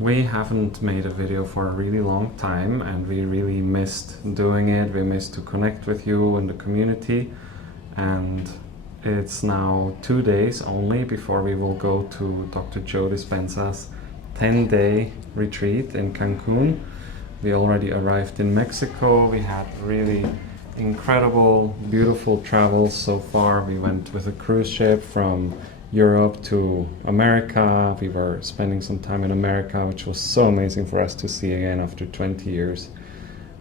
We haven't made a video for a really long time, and we really missed doing it. We missed to connect with you in the community, and it's now 2 days only before we will go to Dr. Joe Dispenza's 10-day retreat in Cancun. We already arrived in Mexico. We had really incredible, beautiful travels so far. We went with a cruise ship from Europe to America. We were spending some time in America, which was so amazing for us to see again after 20 years.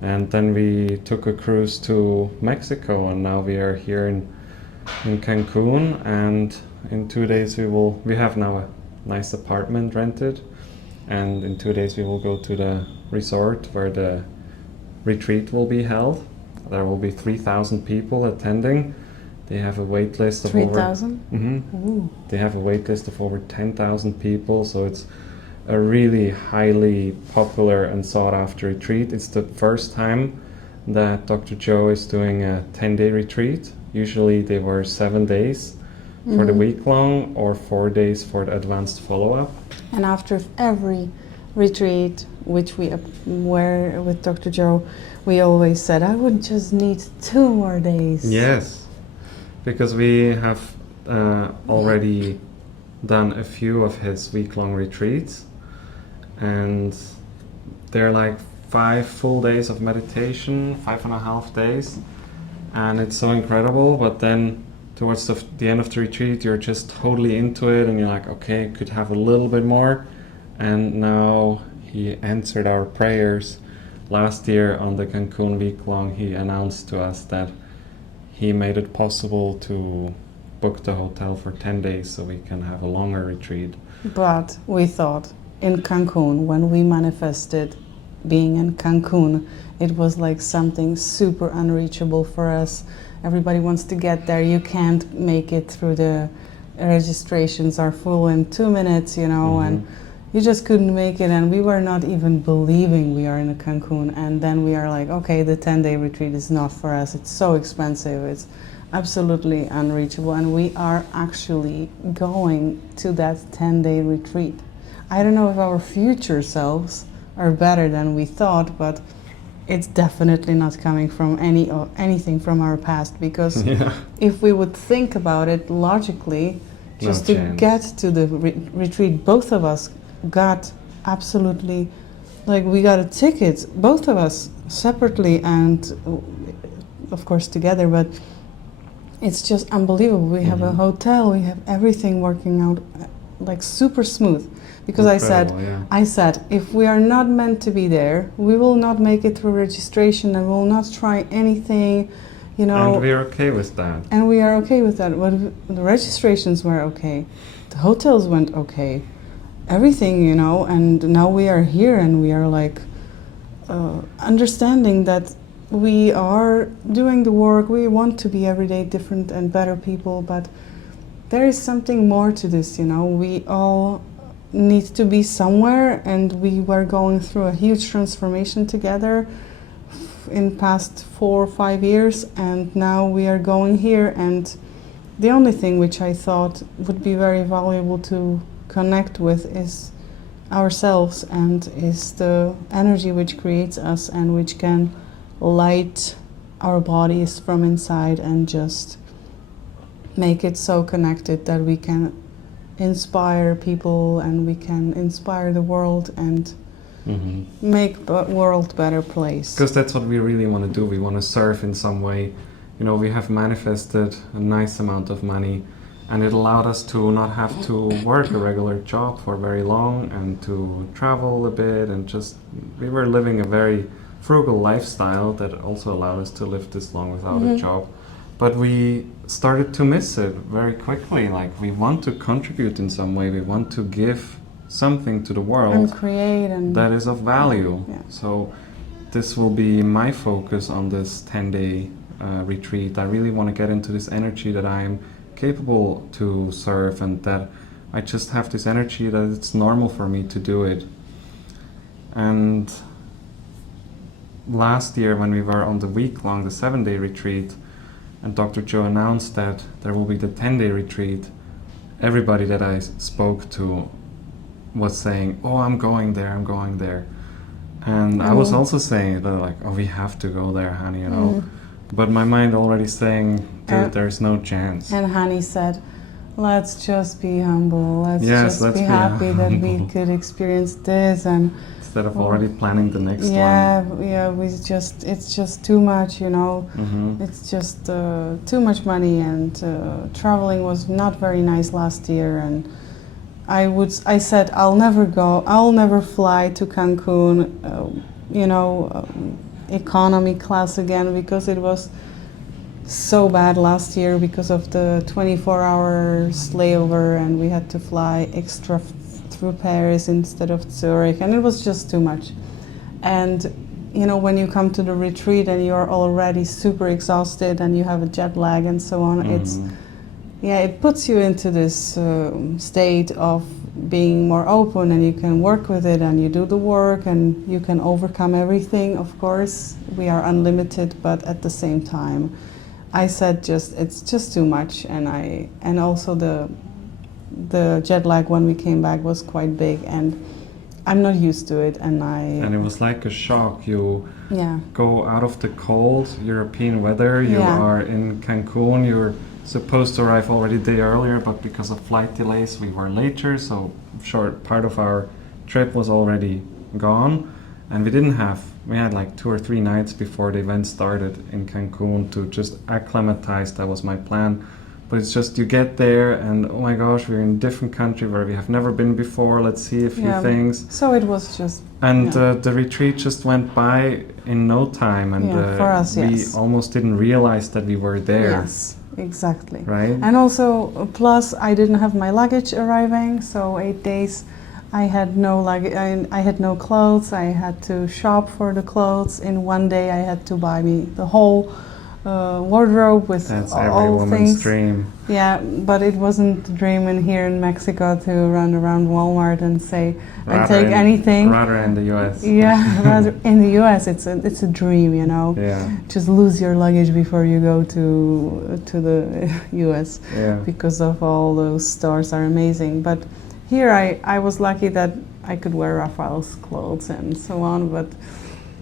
And then we took a cruise to Mexico, and now we are here in Cancun, and in 2 days we have now a nice apartment rented, and in 2 days we will go to the resort where the retreat will be held. There will be 3,000 people attending. They have a wait list of 3,000? Mm-hmm. They have a wait list of over 10,000 people, so it's a really highly popular and sought after retreat. It's the first time that Dr. Joe is doing a 10-day retreat. Usually they were 7 days for the week long, or 4 days for the advanced follow-up. And after every retreat, which we were with Dr. Joe, we always said, I would just need 2 more days. Yes, because we have already done a few of his week-long retreats, and they're like 5 full days of meditation, 5.5 days, and it's so incredible. But then towards the end of the retreat, you're just totally into it, and you're like, okay, could have a little bit more. And now he answered our prayers. Last year on the Cancun week-long, he announced to us that he made it possible to book the hotel for 10 days so we can have a longer retreat. But we thought in Cancun, when we manifested being in Cancun, it was like something super unreachable for us. Everybody wants to get there. You can't make it through the registrations are full in 2 minutes, and you just couldn't make it. And we were not even believing we are in a Cancun. And then we are like, okay, the 10-day retreat is not for us. It's so expensive. It's absolutely unreachable. And we are actually going to that 10-day retreat. I don't know if our future selves are better than we thought, but it's definitely not coming from anything from our past, because if we would think about it logically, just to get to the retreat, both of us got absolutely, like, we got a ticket, both of us separately and of course together, but it's just unbelievable. We have a hotel, we have everything working out like super smooth. Because I said, if we are not meant to be there, we will not make it through registration, and we will not try anything, And we are okay with that. And we are okay with that. But the registrations were okay. The hotels went okay. Everything, and now we are here, and we are like understanding that we are doing the work. We want to be everyday different and better people, but there is something more to this, We all need to be somewhere, and we were going through a huge transformation together in past 4 or 5 years, and now we are going here. And the only thing which I thought would be very valuable to connect with is ourselves, and is the energy which creates us and which can light our bodies from inside and just make it so connected that we can inspire people, and we can inspire the world and make the world a better place. Because that's what we really want to do. We want to serve in some way. We have manifested a nice amount of money, and it allowed us to not have to work a regular job for very long, and to travel a bit, and we were living a very frugal lifestyle that also allowed us to live this long without a job. But we started to miss it very quickly. Like, we want to contribute in some way. We want to give something to the world and create, and that is of value. So this will be my focus on this 10-day retreat. I really want to get into this energy that I am capable to serve, and that I just have this energy that it's normal for me to do it. And last year, when we were on the week-long, the 7-day retreat, and Dr. Joe announced that there will be the 10-day retreat, everybody that I spoke to was saying, "Oh, I'm going there, I'm going there," and I was also saying that like, "Oh, we have to go there, honey," you know. But my mind already saying, "Dude, there's no chance." And honey said, "Let's just be humble. Let's Yes, just be happy that we could experience this." And instead of already planning the next one. Yeah, it's just too much, you know. It's just too much money, and traveling was not very nice last year. And I said, I'll never fly to Cancun, you know, economy class again, because it was so bad last year because of the 24-hour layover, and we had to fly extra through Paris instead of Zurich, and it was just too much. And you know, when you come to the retreat and you're already super exhausted and you have a jet lag and so on, it puts you into this state of being more open, and you can work with it, and you do the work, and you can overcome everything. Of course, we are unlimited, but at the same time, I said it's just too much, and also the jet lag when we came back was quite big, and I'm not used to it, and it was like a shock. You go out of the cold European weather, you are in Cancun, you're supposed to arrive already a day earlier, but because of flight delays we were later, so short part of our trip was already gone, and we had like 2 or 3 nights before the event started in Cancun to just acclimatize. That was my plan. But it's just you get there and oh my gosh, we're in a different country where we have never been before, let's see a few things. So it was just... And the retreat just went by in no time, and for us, we almost didn't realize that we were there. Yes, exactly. Right? And also, plus I didn't have my luggage arriving, so 8 days I had no luggage, I had no clothes, I had to shop for the clothes. In one day I had to buy me the whole wardrobe with That's all every woman's things. dream. Yeah, but it wasn't the dream in here in Mexico to run around Walmart and say and take anything. Rather in the US. Yeah, rather in the US it's a dream, you know. Yeah. Just lose your luggage before you go to the US, because of all those stores are amazing. But here I was lucky that I could wear Raphael's clothes and so on, but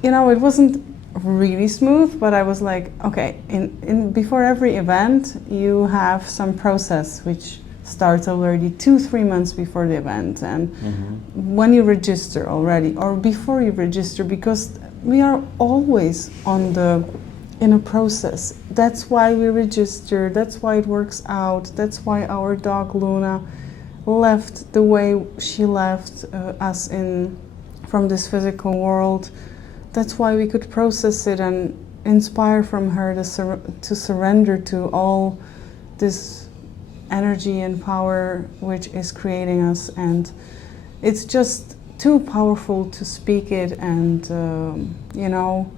you know, it wasn't really smooth, but I was like, okay, in before every event you have some process which starts already 2-3 months before the event, and when you register already or before you register, because we are always in a process. That's why we register, that's why it works out, that's why our dog Luna left the way she left us from this physical world. That's why we could process it and inspire from her to surrender to all this energy and power which is creating us. And it's just too powerful to speak it. And you know,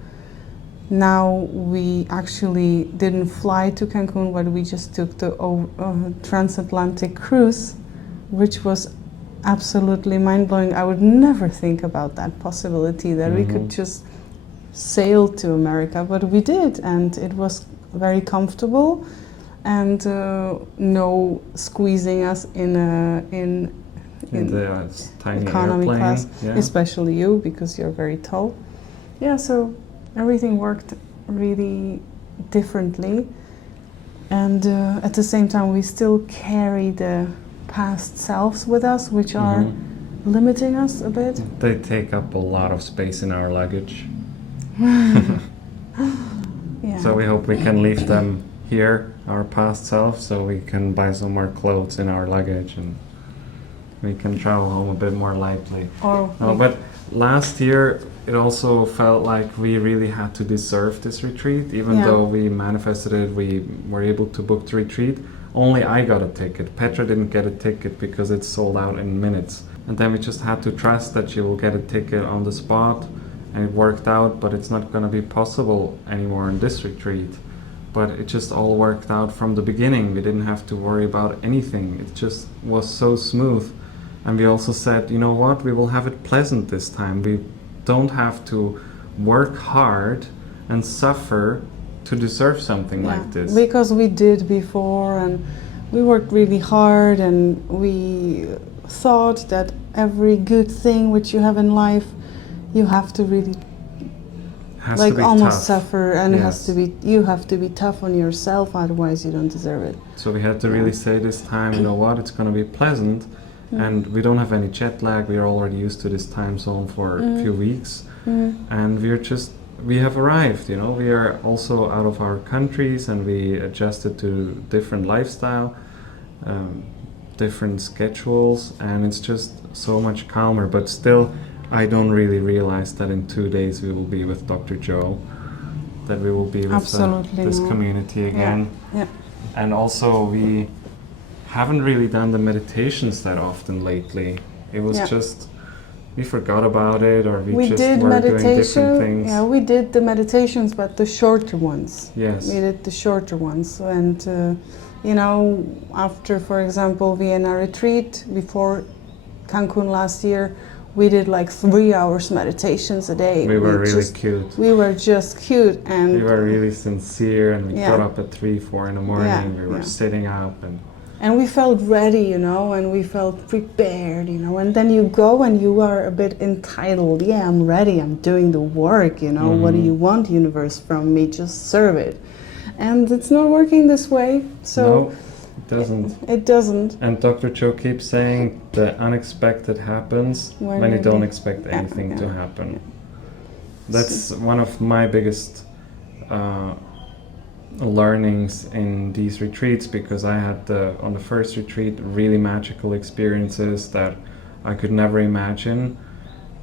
now we actually didn't fly to Cancun, but we just took the transatlantic cruise, which was absolutely mind-blowing. I would never think about that possibility, that we could just sail to America, but we did, and it was very comfortable, and no squeezing us in the tiny economy airplane. class, especially you, because you're very tall. Yeah, so everything worked really differently, and at the same time we still carry the past selves with us, which are limiting us a bit. They take up a lot of space in our luggage. So we hope we can leave them here, our past self, so we can buy some more clothes in our luggage and we can travel home a bit more lightly. But last year it also felt like we really had to deserve this retreat, even though we manifested it, we were able to book the retreat. Only I got a ticket. Petra didn't get a ticket because it's sold out in minutes. And then we just had to trust that she will get a ticket on the spot, and it worked out, but it's not going to be possible anymore in this retreat. But it just all worked out from the beginning. We didn't have to worry about anything. It just was so smooth. And we also said, you know what, we will have it pleasant this time. We don't have to work hard and suffer to deserve something like this. Because we did before, and we worked really hard, and we thought that every good thing which you have in life, you have to really Has like to be almost tough. suffer, and it has Yes. to be, you have to be tough on yourself, otherwise you don't deserve it. So we had to really say this time, you know what, it's going to be pleasant, and we don't have any jet lag. We are already used to this time zone for a few weeks, and we have arrived, you know. We are also out of our countries, and we adjusted to different lifestyle, different schedules, and it's just so much calmer. But still, I don't really realize that in 2 days we will be with Dr. Joe, that we will be with Absolutely this not. community again. Yeah. And also, we haven't really done the meditations that often lately. It was Yeah. just, we forgot about it, or we just did were doing different meditation. things. Yeah, we did the meditations, but the shorter ones. Yes. We did the shorter ones, and you know, after, for example, Vienna retreat before Cancun last year, we did like 3 hours meditations a day. We were really just, cute. We were just cute, and We were really sincere, and we Yeah. got up at 3, 4 in the morning. Yeah, We were yeah. sitting up, and we felt ready, you know, and we felt prepared, you know. And then you go and you are a bit entitled. Yeah, I'm ready. I'm doing the work, you know. What do you want, universe, from me? Just serve it. And it's not working this way. So no, it doesn't. it doesn't. And Dr. Joe keeps saying the unexpected happens when you don't expect anything to happen. That's one of my biggest learnings in these retreats, because I had on the first retreat really magical experiences that I could never imagine.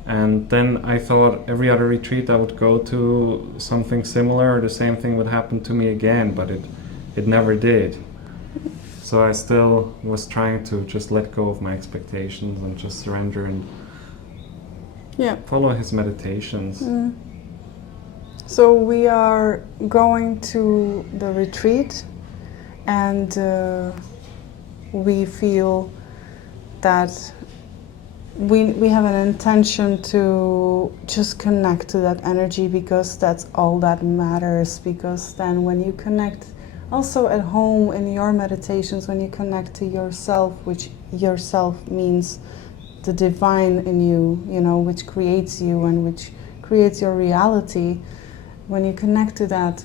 And then I thought every other retreat I would go to, something similar or the same thing would happen to me again, but it never did. So I still was trying to just let go of my expectations and just surrender and follow his meditations. So we are going to the retreat, and we feel that we have an intention to just connect to that energy, because that's all that matters. Because then when you connect also at home in your meditations, when you connect to yourself, which yourself means the divine in you, you know, which creates you and which creates your reality, when you connect to that,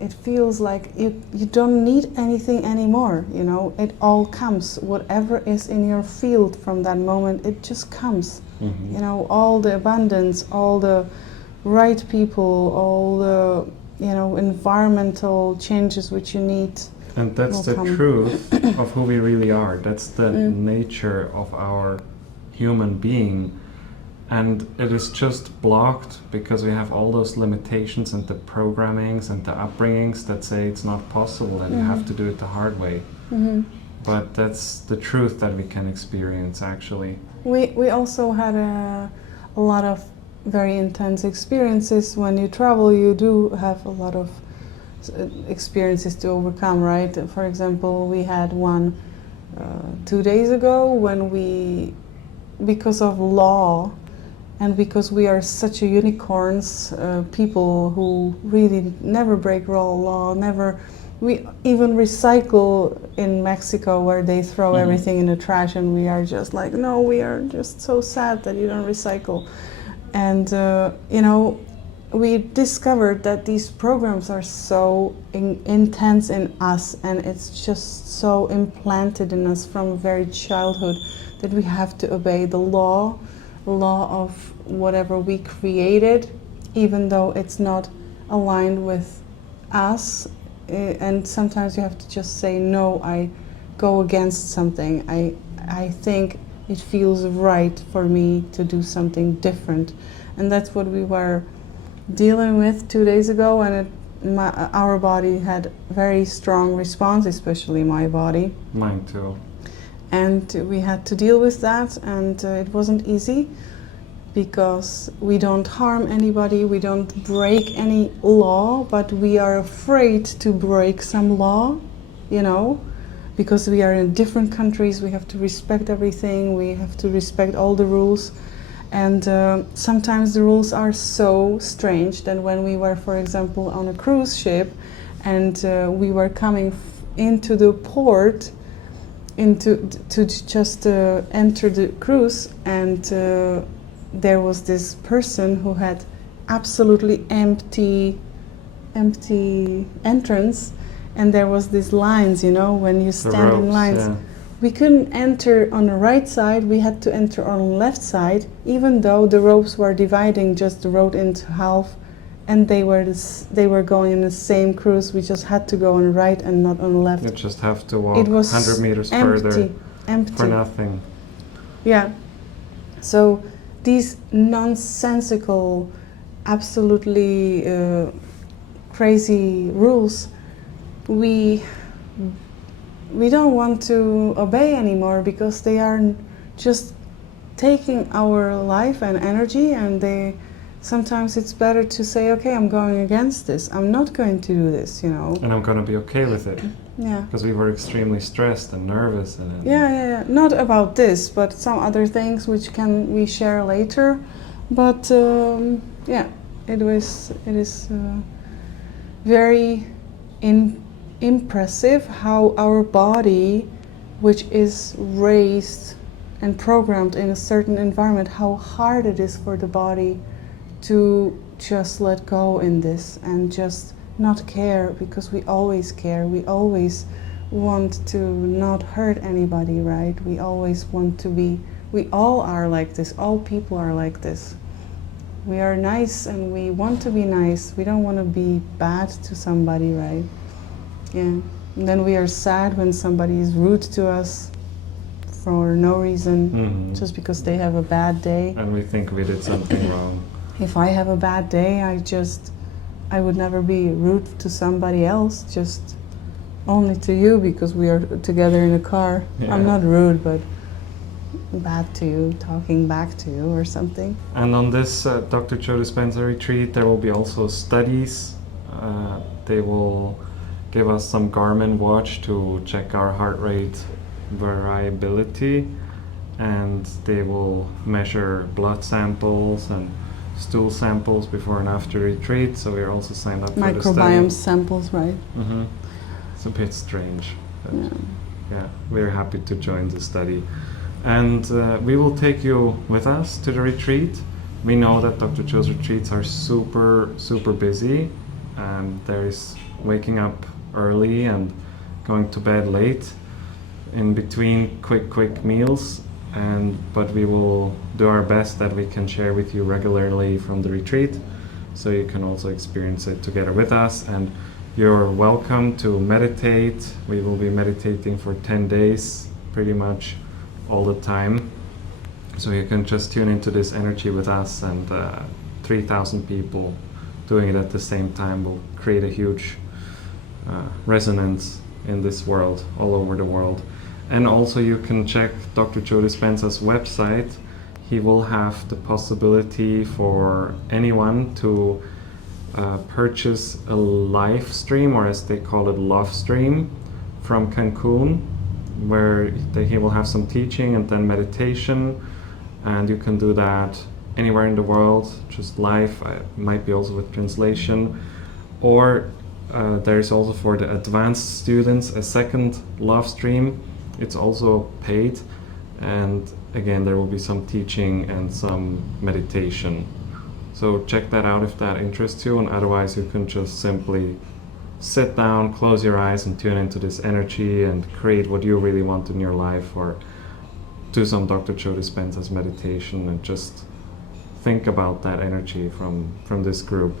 it feels like you don't need anything anymore, you know. It all comes. Whatever is in your field from that moment, it just comes. You know, all the abundance, all the right people, all the, you know, environmental changes which you need. And that's the truth of who we really are. That's the nature of our human being. And it is just blocked because we have all those limitations and the programmings and the upbringings that say it's not possible, and you have to do it the hard way. But that's the truth that we can experience, actually. We also had a lot of very intense experiences. When you travel, you do have a lot of experiences to overcome, right? For example, we had one 2 days ago when we, because of law, and because we are such a unicorns, people who really never break law, never, we even recycle in Mexico, where they throw everything in the trash, and we are just like, no, we are just so sad that you don't recycle. And you know, we discovered that these programs are so intense in us, and it's just so implanted in us from very childhood that we have to obey the law of whatever we created, even though it's not aligned with us. And sometimes you have to just say, no, I go against something. I think it feels right for me to do something different. And that's what we were dealing with 2 days ago, and our body had very strong response, especially my body. Mine too. And we had to deal with that, and it wasn't easy, because we don't harm anybody, we don't break any law, but we are afraid to break some law, you know, because we are in different countries, we have to respect everything, we have to respect all the rules. And sometimes the rules are so strange that when we were, for example, on a cruise ship, and we were coming into the port, enter the cruise, and there was this person who had absolutely empty entrance, and there was these lines, you know, when you stand in lines. Yeah. We couldn't enter on the right side, we had to enter on the left side, even though the ropes were dividing just the road into half, and they were going in the same cruise. We just had to go on the right and not on the left. You just have to walk It was 100 meters empty for nothing. Yeah. So these nonsensical, absolutely crazy rules, we don't want to obey anymore, because they are just taking our life and energy, and sometimes it's better to say, okay, I'm going against this. I'm not going to do this, you know. And I'm going to be okay with it. Yeah. Because we were extremely stressed and nervous. Yeah. Not about this, but some other things which we share later. But yeah, it is very impressive how our body, which is raised and programmed in a certain environment, how hard it is for the body to just let go in this and just not care, because we always care. We always want to not hurt anybody, right? We always want to be, we all are like this, all people are like this. We are nice and we want to be nice. We don't want to be bad to somebody, right? Yeah. And then we are sad when somebody is rude to us for no reason, just because they have a bad day. And we think we did something wrong. If I have a bad day, I would never be rude to somebody else, just only to you because we are together in a car. Yeah. I'm not rude, but bad to you, talking back to you or something. And on this Dr. Joe Dispenza retreat, there will be also studies. They will give us some Garmin watch to check our heart rate variability, and they will measure blood samples and stool samples before and after retreat. So we're also signed up for the study. Microbiome samples, right? It's a bit strange, but Yeah. we're happy to join the study. And we will take you with us to the retreat. We know that Dr. Joe's retreats are super, super busy. There is waking up early and going to bed late, in between quick meals. But we will do our best that we can share with you regularly from the retreat, so you can also experience it together with us. And you're welcome to meditate. We will be meditating for 10 days, pretty much all the time. So you can just tune into this energy with us, and 3,000 people doing it at the same time will create a huge resonance in this world, all over the world. And also you can check Dr. Joe Dispenza's website. He will have the possibility for anyone to purchase a live stream, or as they call it, love stream, from Cancun, where he will have some teaching and then meditation. And you can do that anywhere in the world, just live. Might be also with translation. Or there's also for the advanced students a second love stream. It's also paid, and again there will be some teaching and some meditation. So check that out if that interests you, and otherwise you can just simply sit down, close your eyes and tune into this energy and create what you really want in your life, or do some Dr. Joe Dispenza's meditation and just think about that energy from this group.